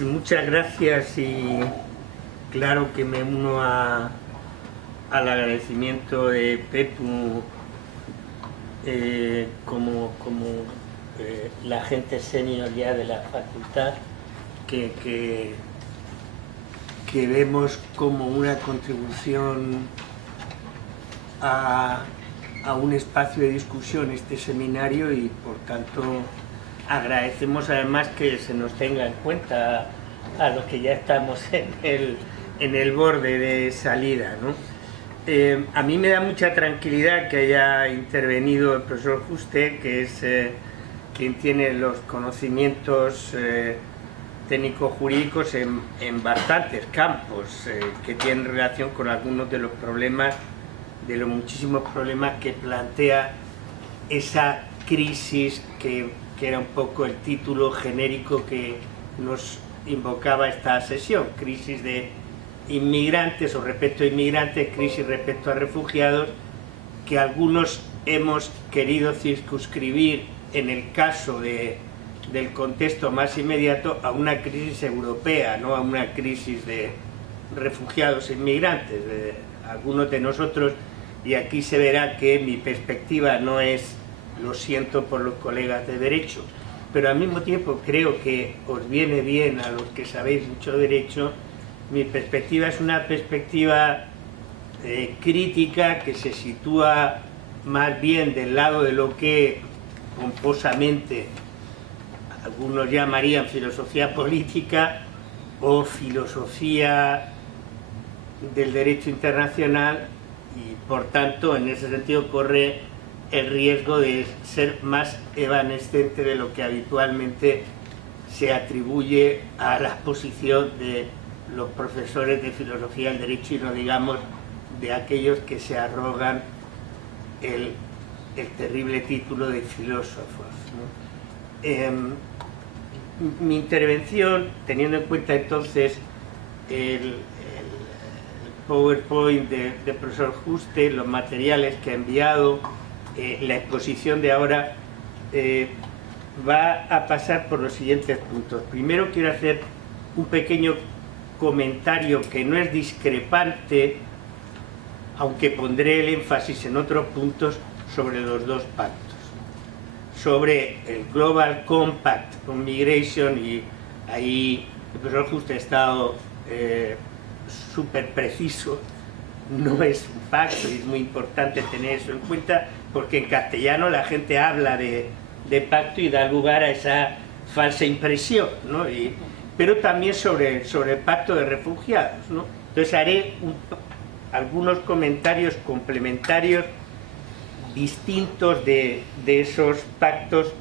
Muchas gracias y claro que me uno al agradecimiento de Pepu como la gente senior ya de la facultad que vemos como una contribución a un espacio de discusión este seminario y por tanto agradecemos además que se nos tenga en cuenta a los que ya estamos en el borde de salida, ¿no? A mí me da mucha tranquilidad que haya intervenido el profesor Juste, que es quien tiene los conocimientos técnico-jurídicos en bastantes campos que tienen relación con algunos de los problemas, de los muchísimos problemas que plantea esa crisis que era un poco el título genérico que nos invocaba esta sesión, crisis de inmigrantes o respecto a inmigrantes, crisis respecto a refugiados, que algunos hemos querido circunscribir en el caso del contexto más inmediato a una crisis europea, no a una crisis de refugiados e inmigrantes. Algunos de nosotros, y aquí se verá que mi perspectiva no es, lo siento por los colegas de Derecho, pero al mismo tiempo creo que os viene bien a los que sabéis mucho Derecho. Mi perspectiva es una perspectiva crítica que se sitúa más bien del lado de lo que pomposamente algunos llamarían filosofía política o filosofía del derecho internacional, y por tanto en ese sentido corre el riesgo de ser más evanescente de lo que habitualmente se atribuye a la posición de los profesores de filosofía del derecho, y no digamos de aquellos que se arrogan el terrible título de filósofos, ¿no? Mi intervención, teniendo en cuenta entonces el PowerPoint del profesor Juste, los materiales que ha enviado, la exposición de ahora, va a pasar por los siguientes puntos. Primero quiero hacer un pequeño comentario que no es discrepante, aunque pondré el énfasis en otros puntos, sobre los dos pactos. Sobre el Global Compact on Migration, y ahí el profesor Juste ha estado súper preciso, no es un pacto, y es muy importante tener eso en cuenta, porque en castellano la gente habla de pacto y da lugar a esa falsa impresión, ¿no? Pero también sobre el pacto de refugiados, ¿no? Entonces haré algunos comentarios complementarios distintos de esos pactos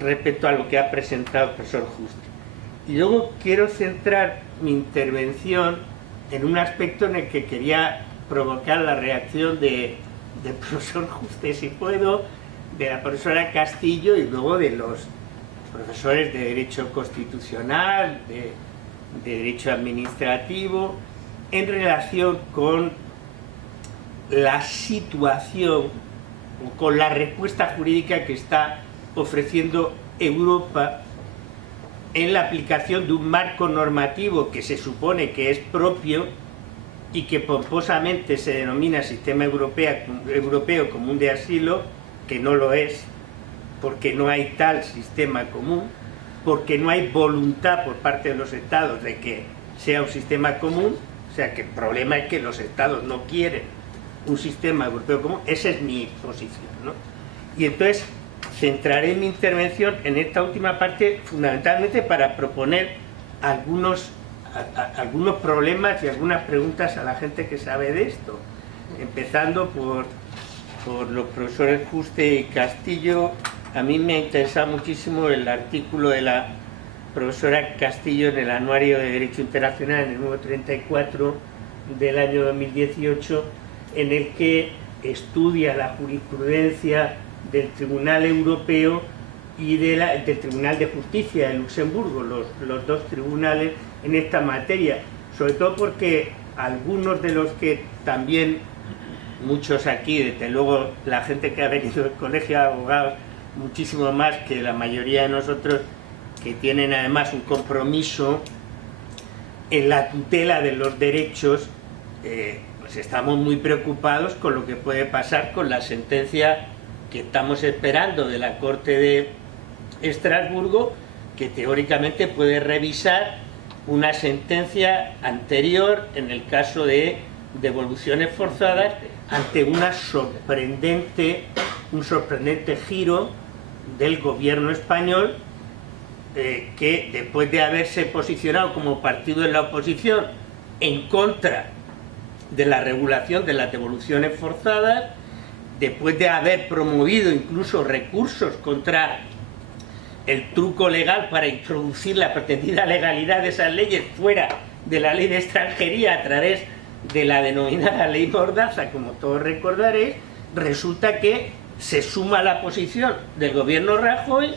respecto a lo que ha presentado el profesor Juste. Y luego quiero centrar mi intervención en un aspecto en el que quería provocar la reacción del profesor Juste, si puedo, de la profesora Castillo y luego de los profesores de Derecho Constitucional, de Derecho Administrativo, en relación con la situación o con la respuesta jurídica que está ofreciendo Europa en la aplicación de un marco normativo que se supone que es propio y que pomposamente se denomina Sistema Europeo Común de Asilo, que no lo es, porque no hay tal sistema común, porque no hay voluntad por parte de los Estados de que sea un sistema común. O sea que el problema es que los Estados no quieren un sistema europeo común. Esa es mi posición, ¿no? Y entonces centraré mi intervención en esta última parte fundamentalmente para proponer algunos problemas y algunas preguntas a la gente que sabe de esto, empezando por los profesores Juste y Castillo. A mí me ha interesado muchísimo el artículo de la profesora Castillo en el Anuario de Derecho Internacional, en el número 34 del año 2018, en el que estudia la jurisprudencia del Tribunal Europeo y del Tribunal de Justicia de Luxemburgo, los dos tribunales en esta materia, sobre todo porque algunos de los que también, muchos aquí, desde luego la gente que ha venido del Colegio de Abogados, muchísimo más que la mayoría de nosotros que tienen además un compromiso en la tutela de los derechos, pues estamos muy preocupados con lo que puede pasar con la sentencia que estamos esperando de la Corte de Estrasburgo, que teóricamente puede revisar una sentencia anterior en el caso de devoluciones forzadas ante un sorprendente giro del gobierno español, que después de haberse posicionado como partido en la oposición en contra de la regulación de las devoluciones forzadas, después de haber promovido incluso recursos contra el truco legal para introducir la pretendida legalidad de esas leyes fuera de la ley de extranjería a través de la denominada ley Mordaza, como todos recordaréis, resulta que se suma a la posición del gobierno Rajoy,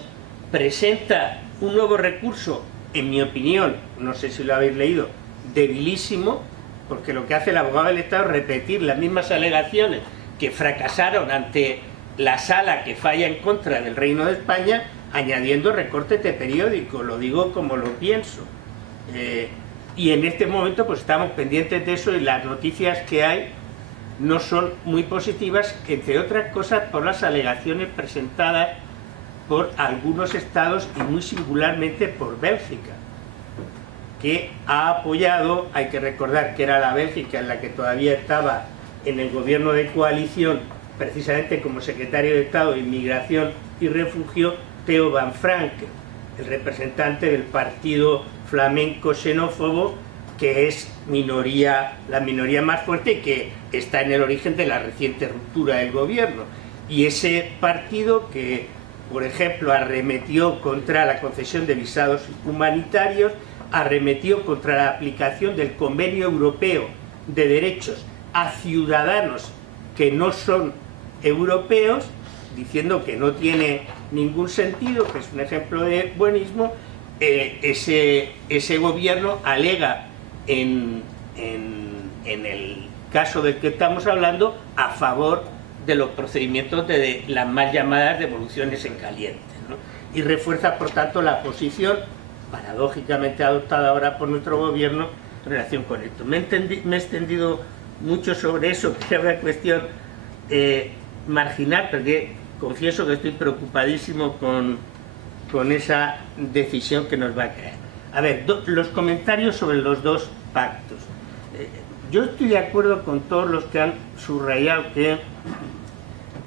presenta un nuevo recurso, en mi opinión, no sé si lo habéis leído, debilísimo, porque lo que hace el abogado del Estado es repetir las mismas alegaciones que fracasaron ante la sala que falla en contra del Reino de España, añadiendo recortes de periódico, lo digo como lo pienso. Y en este momento pues estamos pendientes de eso, y las noticias que hay no son muy positivas, entre otras cosas por las alegaciones presentadas por algunos estados y muy singularmente por Bélgica, que ha apoyado, hay que recordar que era la Bélgica en la que todavía estaba en el gobierno de coalición, precisamente como secretario de Estado de Inmigración y Refugio, Theo van Franken, el representante del partido flamenco xenófobo, que es la minoría más fuerte y que está en el origen de la reciente ruptura del gobierno. Y ese partido que, por ejemplo, arremetió contra la concesión de visados humanitarios, arremetió contra la aplicación del Convenio Europeo de Derechos a ciudadanos que no son europeos, diciendo que no tiene ningún sentido, que es un ejemplo de buenismo. Ese gobierno alega en el caso del que estamos hablando a favor de los procedimientos de las mal llamadas devoluciones en caliente, ¿no? Y refuerza por tanto la posición paradójicamente adoptada ahora por nuestro gobierno en relación con esto. Me he extendido mucho sobre eso, que es una cuestión marginal, porque confieso que estoy preocupadísimo con esa decisión que nos va a caer. A ver, los comentarios sobre los dos pactos. Yo estoy de acuerdo con todos los que han subrayado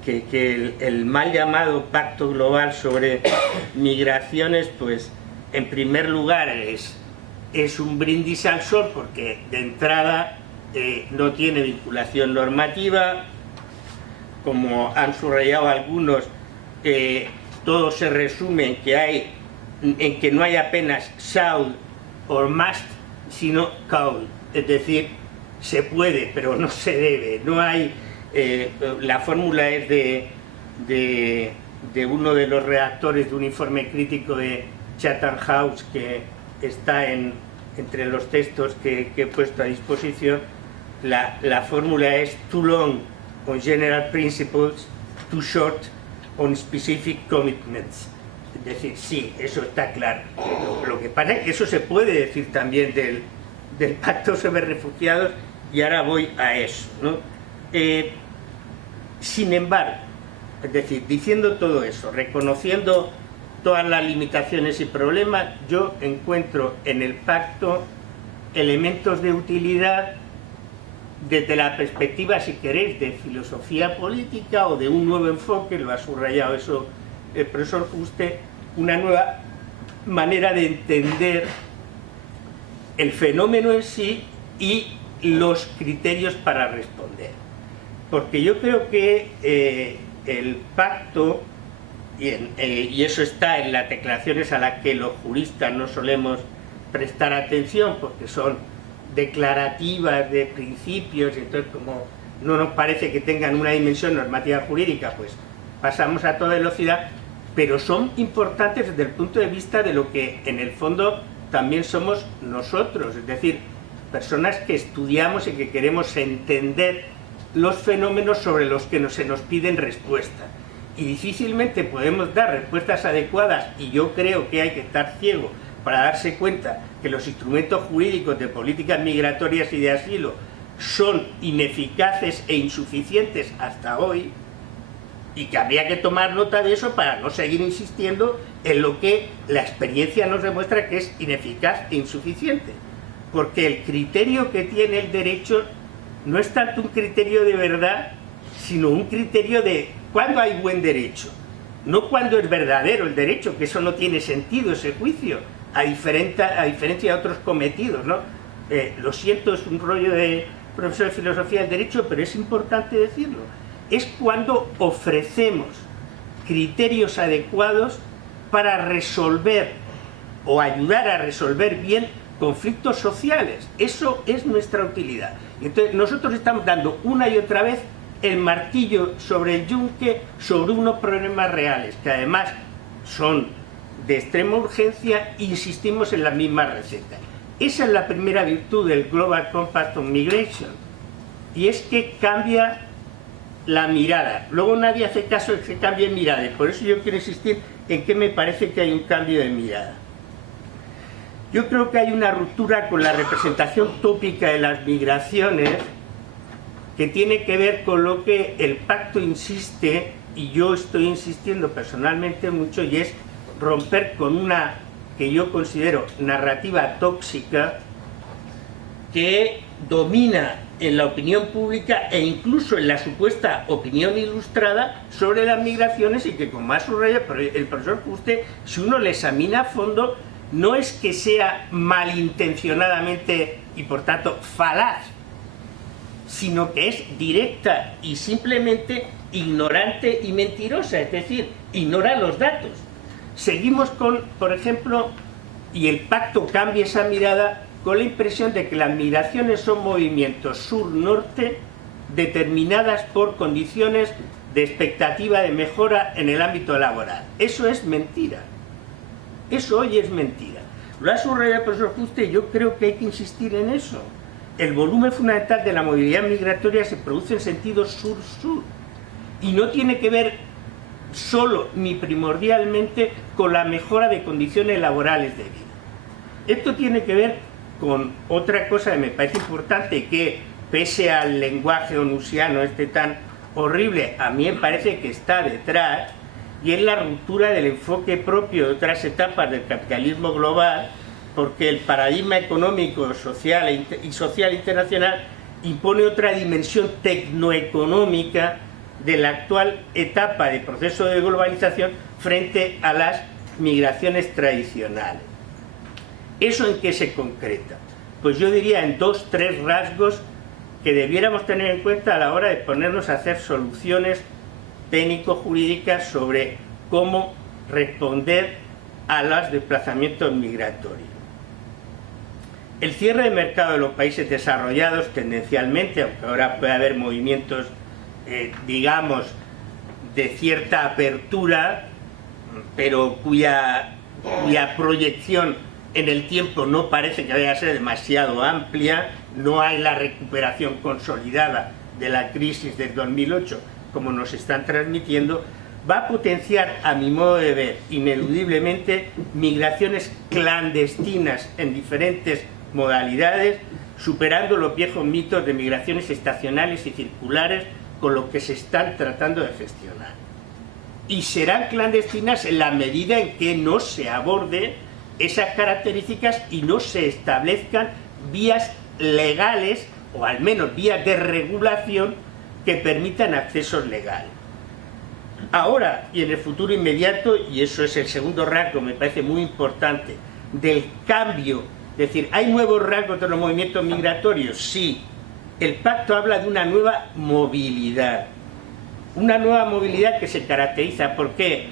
que el mal llamado Pacto Global sobre Migraciones, pues en primer lugar es un brindis al sol, porque de entrada no tiene vinculación normativa. Como han subrayado algunos, todo se resume en que no hay apenas shall or must, sino call, es decir, se puede pero no se debe. No hay, la fórmula es de uno de los redactores de un informe crítico de Chatham House, que está entre los textos que he puesto a disposición. La fórmula es too long on general principles, too short on specific commitments. Es decir, sí, eso está claro. Lo que pasa es que eso se puede decir también del Pacto sobre Refugiados, y ahora voy a eso, ¿no? Sin embargo, es decir, diciendo todo eso, reconociendo todas las limitaciones y problemas, yo encuentro en el pacto elementos de utilidad desde la perspectiva, si queréis, de filosofía política o de un nuevo enfoque. Lo ha subrayado eso el profesor Juste, una nueva manera de entender el fenómeno en sí y los criterios para responder. Porque yo creo que el pacto, y eso está en las declaraciones a las que los juristas no solemos prestar atención, porque son declarativas de principios, y entonces como no nos parece que tengan una dimensión normativa jurídica, pues pasamos a toda velocidad, pero son importantes desde el punto de vista de lo que en el fondo también somos nosotros, es decir, personas que estudiamos y que queremos entender los fenómenos sobre los que se nos piden respuestas. y difícilmente podemos dar respuestas adecuadas, y yo creo que hay que estar ciego para darse cuenta que los instrumentos jurídicos de políticas migratorias y de asilo son ineficaces e insuficientes hasta hoy, y que habría que tomar nota de eso para no seguir insistiendo en lo que la experiencia nos demuestra que es ineficaz e insuficiente. Porque el criterio que tiene el derecho no es tanto un criterio de verdad, sino un criterio de cuándo hay buen derecho, no cuándo es verdadero el derecho, que eso no tiene sentido, ese juicio, a diferencia de otros cometidos, ¿no? Lo siento, es un rollo de profesor de filosofía del derecho, pero es importante decirlo. Es cuando ofrecemos criterios adecuados para resolver o ayudar a resolver bien conflictos sociales. Eso es nuestra utilidad. Entonces, nosotros estamos dando una y otra vez el martillo sobre el yunque, sobre unos problemas reales, que además son de extrema urgencia, e insistimos en la misma receta. Esa es la primera virtud del Global Compact on Migration, y es que cambia la mirada. Luego nadie hace caso de que cambie mirada, y por eso yo quiero insistir en que me parece que hay un cambio de mirada. Yo creo que hay una ruptura con la representación tópica de las migraciones, que tiene que ver con lo que el pacto insiste, y yo estoy insistiendo personalmente mucho, y es romper con una, que yo considero, narrativa tóxica que domina en la opinión pública e incluso en la supuesta opinión ilustrada sobre las migraciones, y que, como más subraya el profesor Juste, si uno le examina a fondo, no es que sea malintencionadamente y por tanto falaz, sino que es directa y simplemente ignorante y mentirosa, es decir, ignora los datos. Seguimos con, por ejemplo, y el pacto cambia esa mirada, con la impresión de que las migraciones son movimientos sur-norte determinadas por condiciones de expectativa de mejora en el ámbito laboral. Eso es mentira. Eso hoy es mentira. Lo ha subrayado el profesor Juste, y yo creo que hay que insistir en eso. El volumen fundamental de la movilidad migratoria se produce en sentido sur-sur, y no tiene que ver solo ni primordialmente con la mejora de condiciones laborales de vida. Esto tiene que ver con otra cosa que me parece importante, que pese al lenguaje onusiano este tan horrible, a mí me parece que está detrás, y es la ruptura del enfoque propio de otras etapas del capitalismo global, porque el paradigma económico y social internacional impone otra dimensión tecnoeconómica de la actual etapa de proceso de globalización frente a las migraciones tradicionales. ¿Eso en qué se concreta? Pues yo diría en 2 o 3 rasgos que debiéramos tener en cuenta a la hora de ponernos a hacer soluciones técnico-jurídicas sobre cómo responder a los desplazamientos migratorios. El cierre de mercado de los países desarrollados tendencialmente, aunque ahora puede haber movimientos, digamos, de cierta apertura, pero cuya proyección en el tiempo no parece que vaya a ser demasiado amplia, no hay la recuperación consolidada de la crisis del 2008 como nos están transmitiendo, va a potenciar, a mi modo de ver, ineludiblemente, migraciones clandestinas en diferentes modalidades, superando los viejos mitos de migraciones estacionales y circulares con los que se están tratando de gestionar. Y serán clandestinas en la medida en que no se aborde esas características y no se establezcan vías legales, o al menos vías de regulación, que permitan accesos legales. Ahora y en el futuro inmediato, y eso es el segundo rasgo, me parece muy importante, del cambio, es decir, ¿hay nuevos rasgos de los movimientos migratorios? Sí. El pacto habla de una nueva movilidad que se caracteriza porque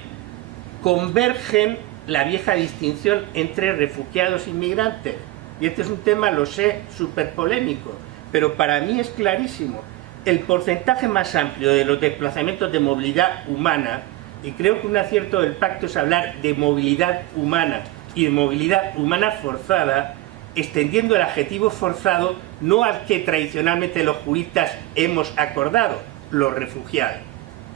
convergen la vieja distinción entre refugiados e inmigrantes. Y este es un tema, lo sé, súper polémico, pero para mí es clarísimo. El porcentaje más amplio de los desplazamientos de movilidad humana, y creo que un acierto del pacto es hablar de movilidad humana y de movilidad humana forzada, extendiendo el adjetivo forzado no al que tradicionalmente los juristas hemos acordado, los refugiados,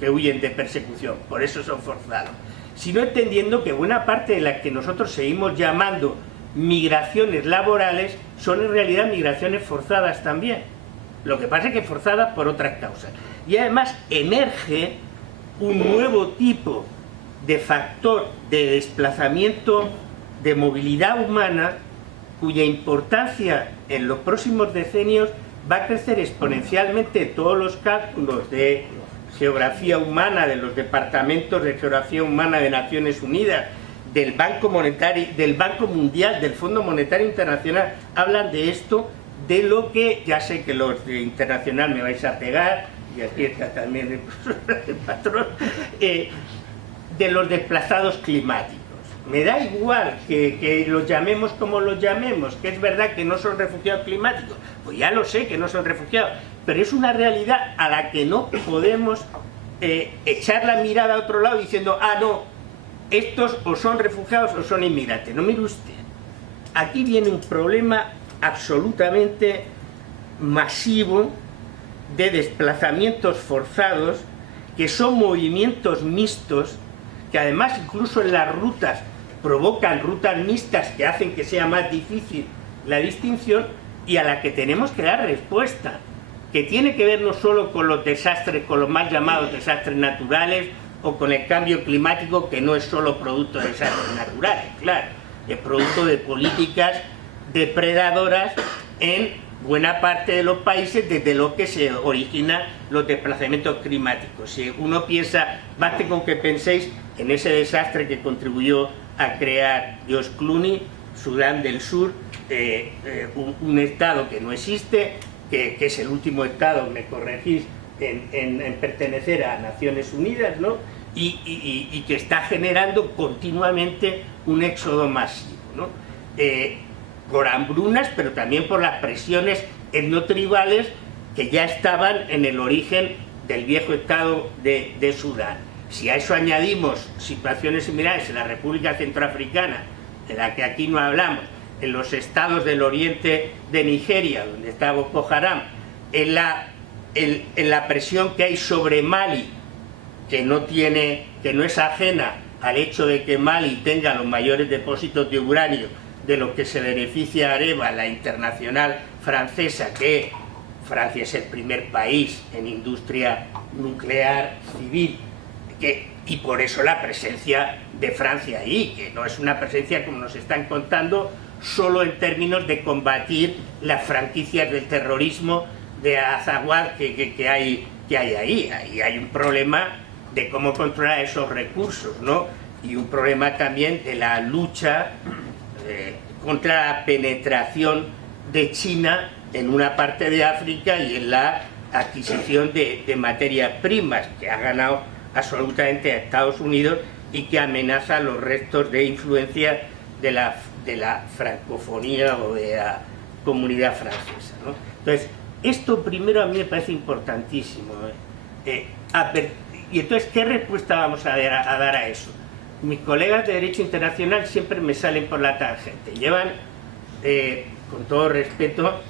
que huyen de persecución, por eso son forzados, sino entendiendo que buena parte de las que nosotros seguimos llamando migraciones laborales son en realidad migraciones forzadas también. Lo que pasa es que forzadas por otras causas. Y además emerge un nuevo tipo de factor de desplazamiento, de movilidad humana, cuya importancia en los próximos decenios va a crecer exponencialmente. Todos los cálculos de geografía humana, de los departamentos de geografía humana de Naciones Unidas, del Banco Monetario, del Banco Mundial, del Fondo Monetario Internacional, hablan de esto, de lo que, ya sé que los de Internacional me vais a pegar, y aquí está también el patrón, de los desplazados climáticos. Me da igual que los llamemos como los llamemos, que es verdad que no son refugiados climáticos, pues ya lo sé que no son refugiados, pero es una realidad a la que no podemos echar la mirada a otro lado diciendo, ah, no, estos o son refugiados o son inmigrantes. No, mire usted, aquí viene un problema absolutamente masivo de desplazamientos forzados, que son movimientos mixtos, que además incluso en las rutas provocan rutas mixtas que hacen que sea más difícil la distinción, y a la que tenemos que dar respuesta, que tiene que ver no solo con los desastres, con los más llamados desastres naturales, o con el cambio climático, que no es solo producto de desastres naturales, claro, es producto de políticas depredadoras en buena parte de los países desde los que se originan los desplazamientos climáticos. Si uno piensa, basta con que penséis en ese desastre que contribuyó a crear George Clooney, Sudán del Sur, un estado que no existe, que es el último estado, me corregís, en pertenecer a Naciones Unidas, ¿no? Y que está generando continuamente un éxodo masivo, ¿no? Por hambrunas, pero también por las presiones etnotribales que ya estaban en el origen del viejo estado de Sudán. Si a eso añadimos situaciones similares en la República Centroafricana, de la que aquí no hablamos, en los estados del oriente de Nigeria, donde está Boko Haram, en la presión que hay sobre Mali, que no es ajena al hecho de que Mali tenga los mayores depósitos de uranio, de lo que se beneficia Areva, la internacional francesa, que Francia es el primer país en industria nuclear civil, y por eso la presencia de Francia ahí, que no es una presencia, como nos están contando, solo en términos de combatir las franquicias del terrorismo de Azawad que hay ahí. Ahí hay un problema de cómo controlar esos recursos, ¿no? Y un problema también de la lucha contra la penetración de China en una parte de África y en la adquisición de materias primas, que ha ganado absolutamente a Estados Unidos y que amenaza los restos de influencia de la francofonía o de la comunidad francesa, ¿no? Entonces, esto primero a mí me parece importantísimo. Y entonces, ¿qué respuesta vamos a dar a eso? Mis colegas de Derecho Internacional siempre me salen por la tangente. Llevan, con todo respeto,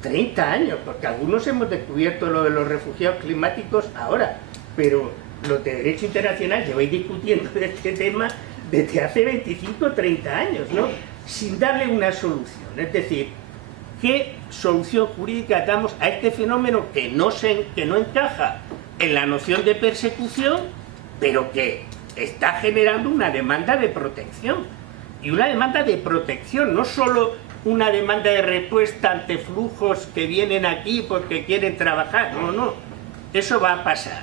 30 años, porque algunos hemos descubierto lo de los refugiados climáticos ahora, pero los de Derecho Internacional lleváis discutiendo de este tema desde hace 25 o 30 años, ¿no? Sin darle una solución. Es decir, ¿qué solución jurídica damos a este fenómeno que no encaja en la noción de persecución, pero que está generando una demanda de protección? Y una demanda de protección, no solo una demanda de respuesta ante flujos que vienen aquí porque quieren trabajar, no, eso va a pasar.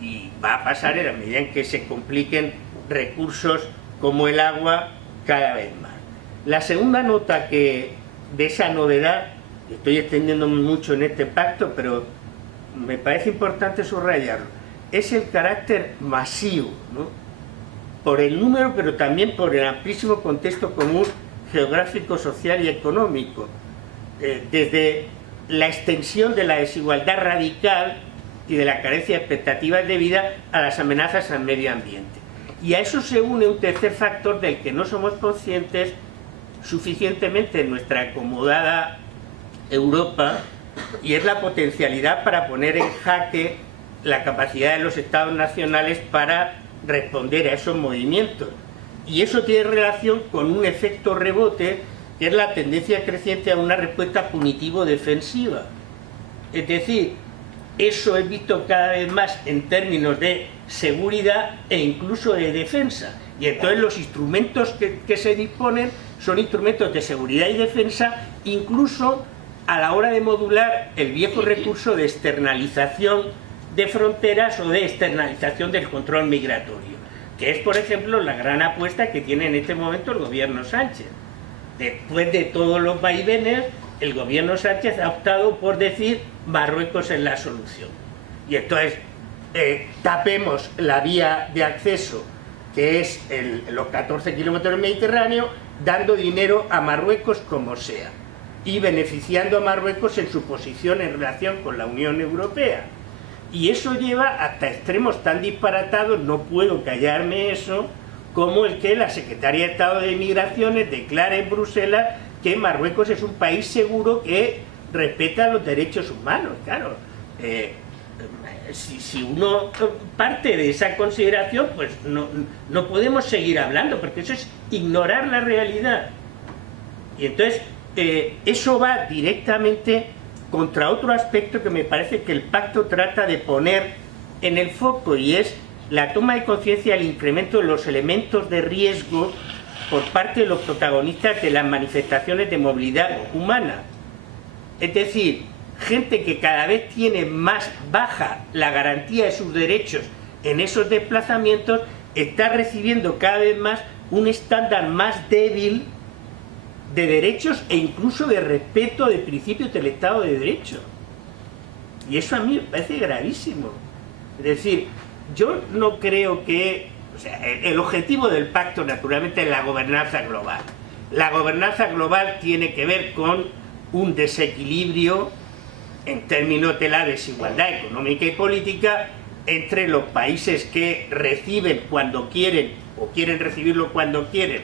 Y va a pasar en la medida en que se compliquen recursos como el agua cada vez más. La segunda nota de esa novedad, estoy extendiéndome mucho en este pacto, pero me parece importante subrayarlo, es el carácter masivo, ¿no? Por el número, pero también por el amplísimo contexto común geográfico, social y económico, desde la extensión de la desigualdad radical y de la carencia de expectativas de vida a las amenazas al medio ambiente. Y a eso se une un tercer factor del que no somos conscientes suficientemente en nuestra acomodada Europa, y es la potencialidad para poner en jaque la capacidad de los estados nacionales para responder a esos movimientos. Y eso tiene relación con un efecto rebote, que es la tendencia creciente a una respuesta punitivo-defensiva. Es decir, eso es visto cada vez más en términos de seguridad e incluso de defensa. Y entonces los instrumentos que se disponen son instrumentos de seguridad y defensa, incluso a la hora de modular el viejo recurso de externalización de fronteras o de externalización del control migratorio, que es, por ejemplo, la gran apuesta que tiene en este momento el gobierno Sánchez. Después de todos los vaivenes, el gobierno Sánchez ha optado por decir Marruecos es la solución. Y entonces tapemos la vía de acceso, que es los 14 kilómetros del Mediterráneo, dando dinero a Marruecos como sea, y beneficiando a Marruecos en su posición en relación con la Unión Europea. Y eso lleva hasta extremos tan disparatados, no puedo callarme eso, como el que la Secretaría de Estado de Migraciones declara en Bruselas que Marruecos es un país seguro que respeta los derechos humanos. Claro, si uno parte de esa consideración, pues no podemos seguir hablando, porque eso es ignorar la realidad. Y entonces eso va directamente contra otro aspecto que me parece que el pacto trata de poner en el foco, y es la toma de conciencia del incremento de los elementos de riesgo por parte de los protagonistas de las manifestaciones de movilidad humana. Es decir, gente que cada vez tiene más baja la garantía de sus derechos en esos desplazamientos, está recibiendo cada vez más un estándar más débil de derechos e incluso de respeto de principios del Estado de Derecho. Y eso a mí me parece gravísimo. Es decir, yo no creo que... O sea, el objetivo del pacto, naturalmente, es la gobernanza global. La gobernanza global tiene que ver con un desequilibrio en términos de la desigualdad económica y política entre los países que reciben cuando quieren o quieren recibirlo cuando quieren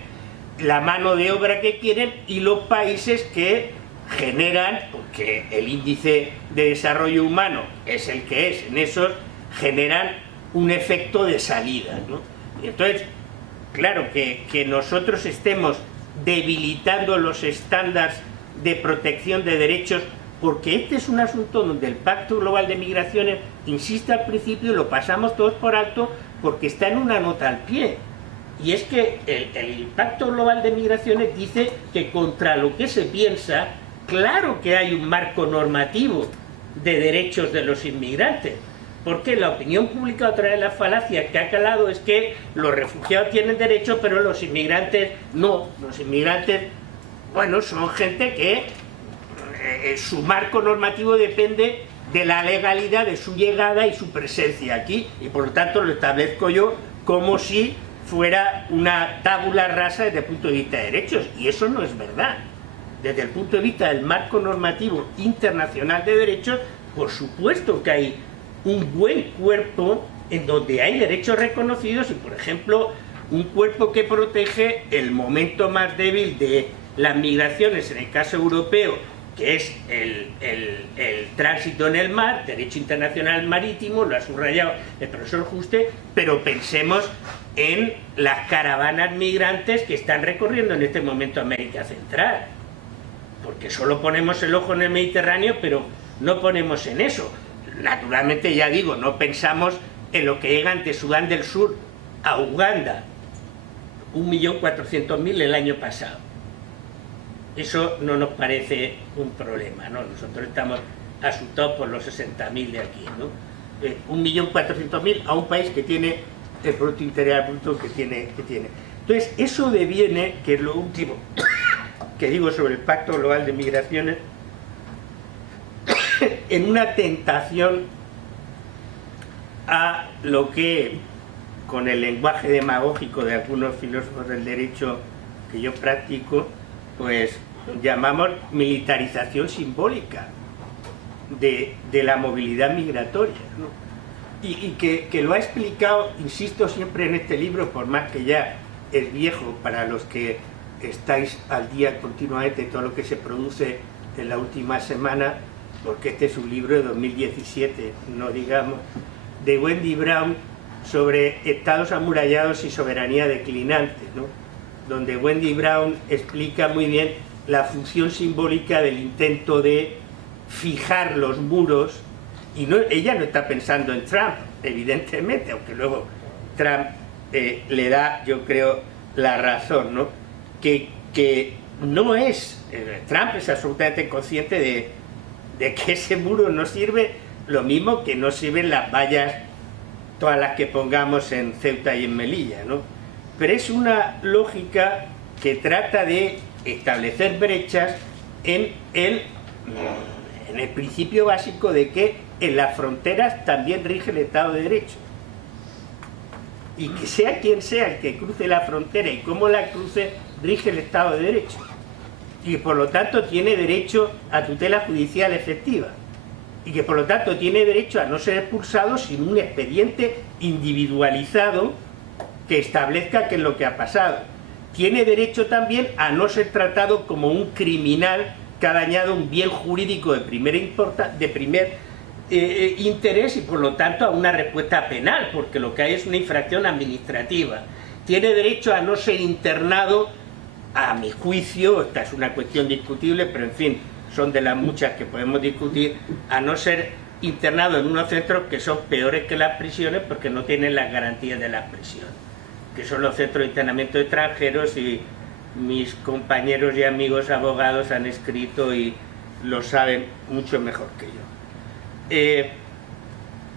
la mano de obra que quieren, y los países que generan, porque el índice de desarrollo humano es el que es, en esos generan un efecto de salida, ¿no? Y entonces, claro, que nosotros estemos debilitando los estándares de protección de derechos, porque este es un asunto donde el Pacto Global de Migraciones, insiste al principio y lo pasamos todos por alto porque está en una nota al pie. Y es que el Pacto Global de Migraciones dice que contra lo que se piensa, claro que hay un marco normativo de derechos de los inmigrantes, porque la opinión pública, otra de las falacias que ha calado, es que los refugiados tienen derechos, pero los inmigrantes no. Los inmigrantes, bueno, son gente que su marco normativo depende de la legalidad de su llegada y su presencia aquí, y por lo tanto lo establezco yo como si fuera una tabula rasa desde el punto de vista de derechos, y eso no es verdad. Desde el punto de vista del marco normativo internacional de derechos, por supuesto que hay un buen cuerpo en donde hay derechos reconocidos, y por ejemplo un cuerpo que protege el momento más débil de las migraciones, en el caso europeo, que es el tránsito en el mar, derecho internacional marítimo, lo ha subrayado el profesor Juste, pero pensemos en las caravanas migrantes que están recorriendo en este momento América Central, porque solo ponemos el ojo en el Mediterráneo, pero no ponemos en eso. Naturalmente, ya digo, no pensamos en lo que llegan de Sudán del Sur a Uganda, 1.400.000 el año pasado. Eso no nos parece un problema, ¿no? Nosotros estamos asustados por los 60.000 de aquí, ¿no? 1.400.000 a un país que tiene el Producto Interior Bruto que tiene. Entonces, eso deviene, que es lo último que digo sobre el Pacto Global de Migraciones, en una tentación a lo que, con el lenguaje demagógico de algunos filósofos del derecho que yo practico, pues llamamos militarización simbólica de la movilidad migratoria, ¿no? Y que lo ha explicado, insisto siempre en este libro, por más que ya es viejo para los que estáis al día continuamente de todo lo que se produce en la última semana, porque este es un libro de 2017, no digamos, de Wendy Brown sobre estados amurallados y soberanía declinante, ¿no? Donde Wendy Brown explica muy bien la función simbólica del intento de fijar los muros, y ella no está pensando en Trump, evidentemente, aunque luego Trump le da, yo creo, la razón, ¿no? Que no es, Trump es absolutamente consciente de que ese muro no sirve, lo mismo que no sirven las vallas, todas las que pongamos en Ceuta y en Melilla, ¿no? Pero es una lógica que trata de establecer brechas en el principio básico de que en las fronteras también rige el Estado de Derecho. Y que sea quien sea el que cruce la frontera y cómo la cruce, rige el Estado de Derecho. Y que por lo tanto tiene derecho a tutela judicial efectiva. Y que por lo tanto tiene derecho a no ser expulsado sin un expediente individualizado que establezca qué es lo que ha pasado. Tiene derecho también a no ser tratado como un criminal que ha dañado un bien jurídico de primer interés y por lo tanto a una respuesta penal, porque lo que hay es una infracción administrativa. Tiene derecho a no ser internado, a mi juicio, esta es una cuestión discutible, pero en fin, son de las muchas que podemos discutir, a no ser internado en unos centros que son peores que las prisiones porque no tienen las garantías de las prisiones, que son los centros de internamiento de extranjeros, y mis compañeros y amigos abogados han escrito y lo saben mucho mejor que yo.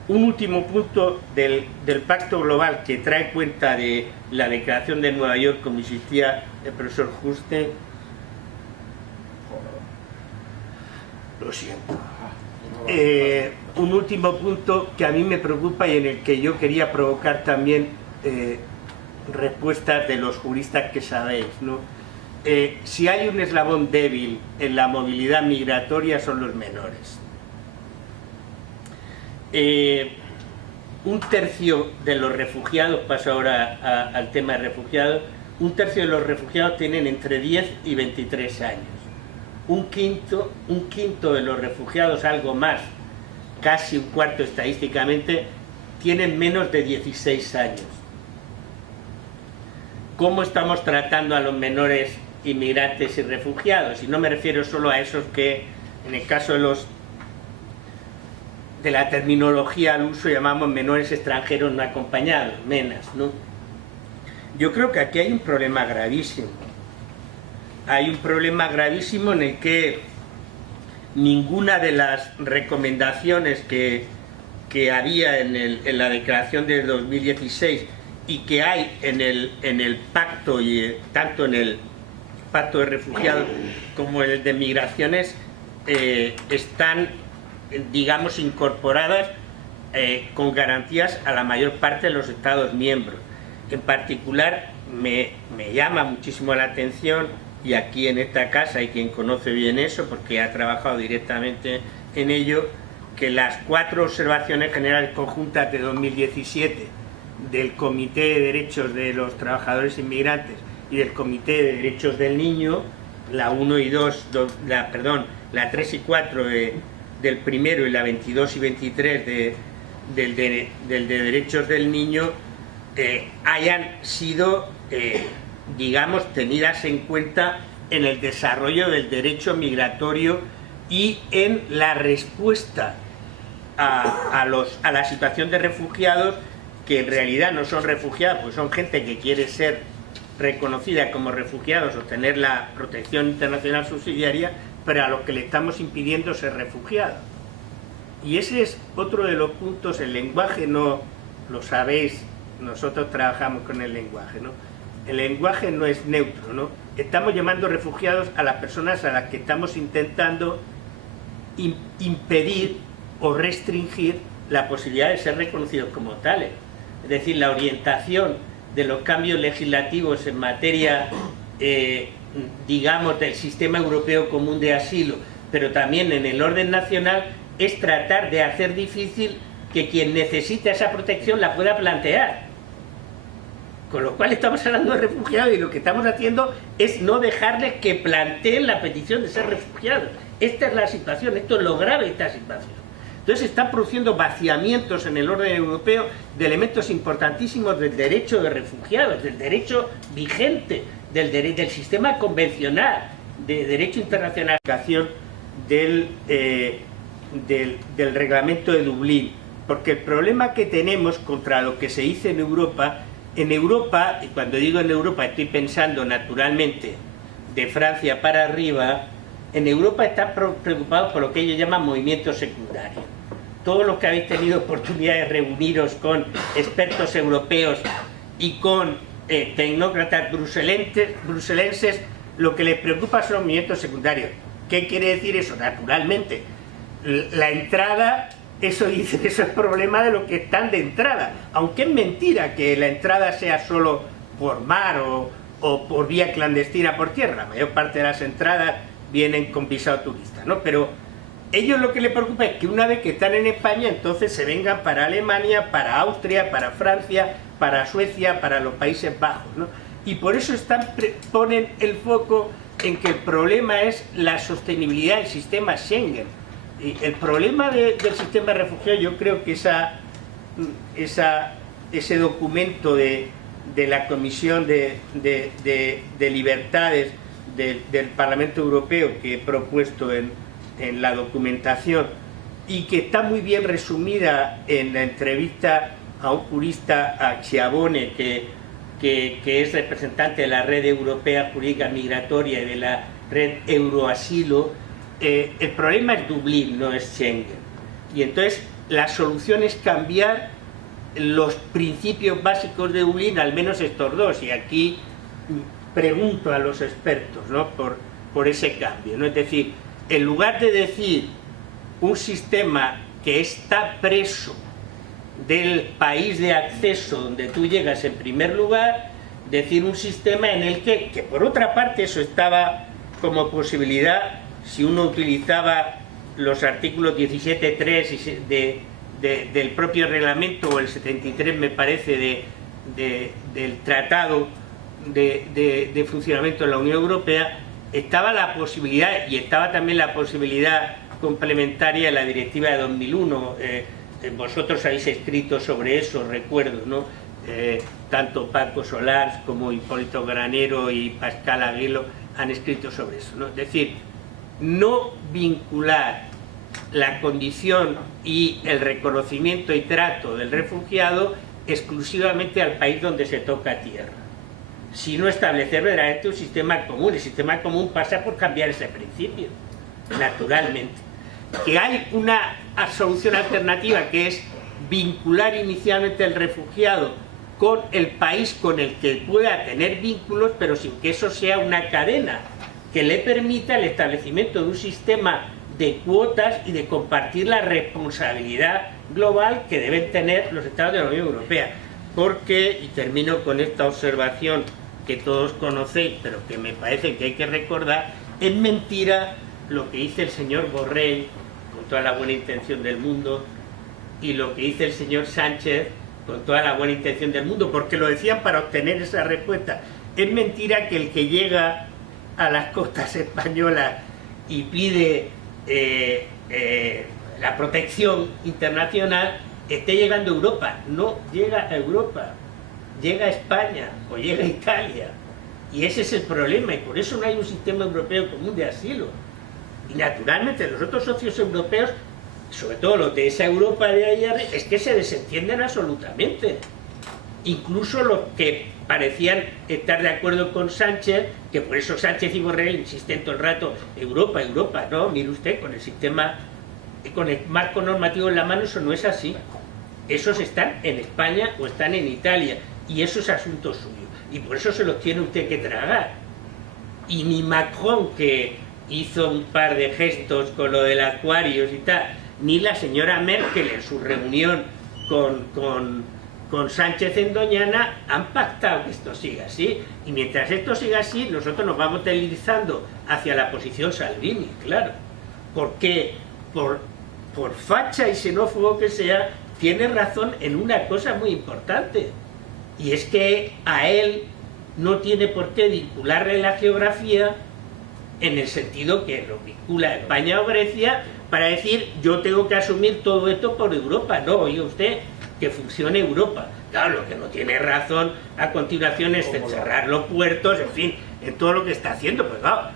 Un último punto del Pacto Global que trae cuenta de la Declaración de Nueva York, como insistía el profesor Juste. Lo siento. Un último punto que a mí me preocupa y en el que yo quería provocar también respuestas de los juristas que sabéis, ¿no? Si hay un eslabón débil en la movilidad migratoria son los menores. Un tercio de los refugiados, paso ahora al tema de refugiados, un tercio de los refugiados tienen entre 10 y 23 años. Un quinto de los refugiados, algo más, casi un cuarto estadísticamente, tienen menos de 16 años. ¿Cómo estamos tratando a los menores inmigrantes y refugiados? Y no me refiero solo a esos que, en el caso de la terminología al uso, llamamos menores extranjeros no acompañados, MENAS, ¿no? Yo creo que aquí hay un problema gravísimo. Hay un problema gravísimo en el que ninguna de las recomendaciones que había en la declaración de 2016 y que hay en el pacto, y tanto en el pacto de refugiados como en el de migraciones, están, digamos, incorporadas con garantías a la mayor parte de los Estados miembros. En particular, me llama muchísimo la atención, y aquí en esta casa hay quien conoce bien eso porque ha trabajado directamente en ello, que las 4 observaciones generales conjuntas de 2017 del Comité de Derechos de los Trabajadores Inmigrantes y del Comité de Derechos del Niño, la 1 y 2, la 3 y 4 del primero y la 22 y 23 del de Derechos del Niño, hayan sido, digamos, tenidas en cuenta en el desarrollo del derecho migratorio y en la respuesta a la situación de refugiados, que en realidad no son refugiados, pues son gente que quiere ser reconocida como refugiados o tener la protección internacional subsidiaria, pero a los que le estamos impidiendo ser refugiados. Y ese es otro de los puntos. El lenguaje, no lo sabéis, nosotros trabajamos con el lenguaje, ¿no? El lenguaje no es neutro, ¿no? Estamos llamando refugiados a las personas a las que estamos intentando impedir o restringir la posibilidad de ser reconocidos como tales. Es decir, la orientación de los cambios legislativos en materia, digamos, del sistema europeo común de asilo, pero también en el orden nacional, es tratar de hacer difícil que quien necesita esa protección la pueda plantear. Con lo cual estamos hablando de refugiados y lo que estamos haciendo es no dejarles que planteen la petición de ser refugiados. Esta es la situación, esto es lo grave de esta situación. Entonces están produciendo vaciamientos en el orden europeo de elementos importantísimos del derecho de refugiados, del derecho vigente, del sistema convencional, de derecho internacional, del reglamento de Dublín. Porque el problema que tenemos contra lo que se dice en Europa, y cuando digo en Europa estoy pensando naturalmente de Francia para arriba, en Europa están preocupados por lo que ellos llaman movimientos secundarios. Todos los que habéis tenido oportunidad de reuniros con expertos europeos y con tecnócratas bruselenses, lo que les preocupa son los movimientos secundarios. ¿Qué quiere decir eso? Naturalmente, la entrada, eso dice que eso es problema de los que están de entrada, aunque es mentira que la entrada sea solo por mar o por vía clandestina por tierra. La mayor parte de las entradas vienen con visado turista, ¿no? Pero ellos lo que les preocupa es que una vez que están en España, entonces se vengan para Alemania, para Austria, para Francia, para Suecia, para los Países Bajos, ¿no? Y por eso ponen el foco en que el problema es la sostenibilidad del sistema Schengen. Y el problema del sistema de refugiados, yo creo que ese documento de la Comisión de Libertades del Parlamento Europeo que he propuesto en la documentación y que está muy bien resumida en la entrevista a un jurista, a Schiavone, que es representante de la Red Europea Jurídica Migratoria y de la Red Euroasilo. El problema es Dublín, no es Schengen. Y entonces la solución es cambiar los principios básicos de Dublín, al menos estos dos, y aquí pregunto a los expertos, ¿no?, por ese cambio, ¿no? Es decir, en lugar de decir un sistema que está preso del país de acceso donde tú llegas en primer lugar, decir un sistema en el que por otra parte eso estaba como posibilidad si uno utilizaba los artículos 17.3 del propio reglamento o el 73 me parece del Tratado de Funcionamiento de la Unión Europea, estaba la posibilidad, y estaba también la posibilidad complementaria de la Directiva de 2001, vosotros habéis escrito sobre eso, recuerdo, ¿no? Tanto Paco Solars como Hipólito Granero y Pascal Aguilo han escrito sobre eso, ¿no? Es decir, no vincular la condición y el reconocimiento y trato del refugiado exclusivamente al país donde se toca tierra, sino establecer verdaderamente un sistema común. El sistema común pasa por cambiar ese principio, naturalmente. Que hay una solución alternativa, que es vincular inicialmente el refugiado con el país con el que pueda tener vínculos, pero sin que eso sea una cadena que le permita el establecimiento de un sistema de cuotas y de compartir la responsabilidad global que deben tener los Estados de la Unión Europea. Porque, y termino con esta observación que todos conocéis, pero que me parece que hay que recordar, es mentira lo que dice el señor Borrell, con toda la buena intención del mundo, y lo que dice el señor Sánchez, con toda la buena intención del mundo, porque lo decían para obtener esa respuesta. Es mentira que el que llega a las costas españolas y pide la protección internacional esté llegando a Europa. No llega a Europa, llega a España o llega a Italia, y ese es el problema, y por eso no hay un sistema europeo común de asilo. Y naturalmente los otros socios europeos, sobre todo los de esa Europa de ayer, es que se desentienden absolutamente. Incluso los que parecían estar de acuerdo con Sánchez, que por eso Sánchez y Borrell insisten todo el rato, Europa, Europa, no, mire usted, con el sistema, con el marco normativo en la mano, eso no es así. Esos están en España o están en Italia, y eso es asunto suyo, y por eso se los tiene usted que tragar. Y ni Macron, que hizo un par de gestos con lo del Aquarius y tal, ni la señora Merkel en su reunión con Sánchez en Doñana han pactado que esto siga así, y mientras esto siga así nosotros nos vamos deslizando hacia la posición Salvini, claro, porque por facha y xenófobo que sea, tiene razón en una cosa muy importante, y es que a él no tiene por qué vincularle la geografía en el sentido que lo vincula España o Grecia para decir yo tengo que asumir todo esto por Europa. No, oiga usted, que funcione Europa. Claro, lo que no tiene razón a continuación es cerrar los puertos, en fin, en todo lo que está haciendo. Pues claro,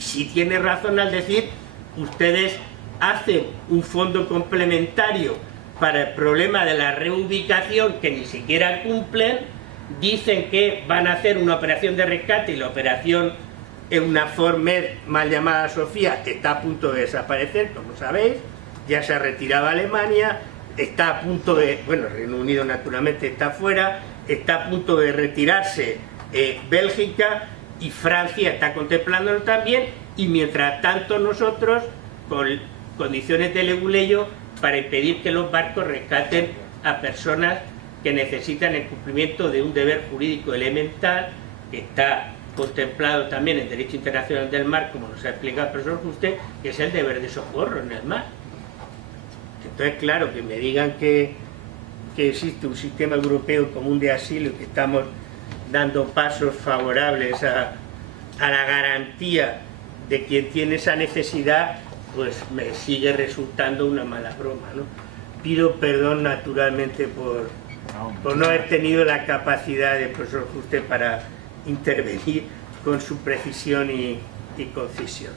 sí tiene razón al decir ustedes hacen un fondo complementario para el problema de la reubicación que ni siquiera cumplen, dicen que van a hacer una operación de rescate y la operación EUNAVFOR Med, mal llamada Sofía, está a punto de desaparecer, como sabéis, ya se ha retirado Alemania, está a punto de, bueno, Reino Unido naturalmente está fuera, está a punto de retirarse Bélgica y Francia está contemplándolo también, y mientras tanto nosotros, con condiciones de leguleyo, para impedir que los barcos rescaten a personas que necesitan el cumplimiento de un deber jurídico elemental, que está contemplado también en Derecho Internacional del Mar, como nos ha explicado el profesor Juste, que es el deber de socorro en el mar. Entonces, claro, que me digan que existe un sistema europeo común de asilo y que estamos dando pasos favorables a la garantía de quien tiene esa necesidad, pues me sigue resultando una mala broma, ¿no? Pido perdón naturalmente por no haber tenido la capacidad del profesor Juste para intervenir con su precisión y concisión.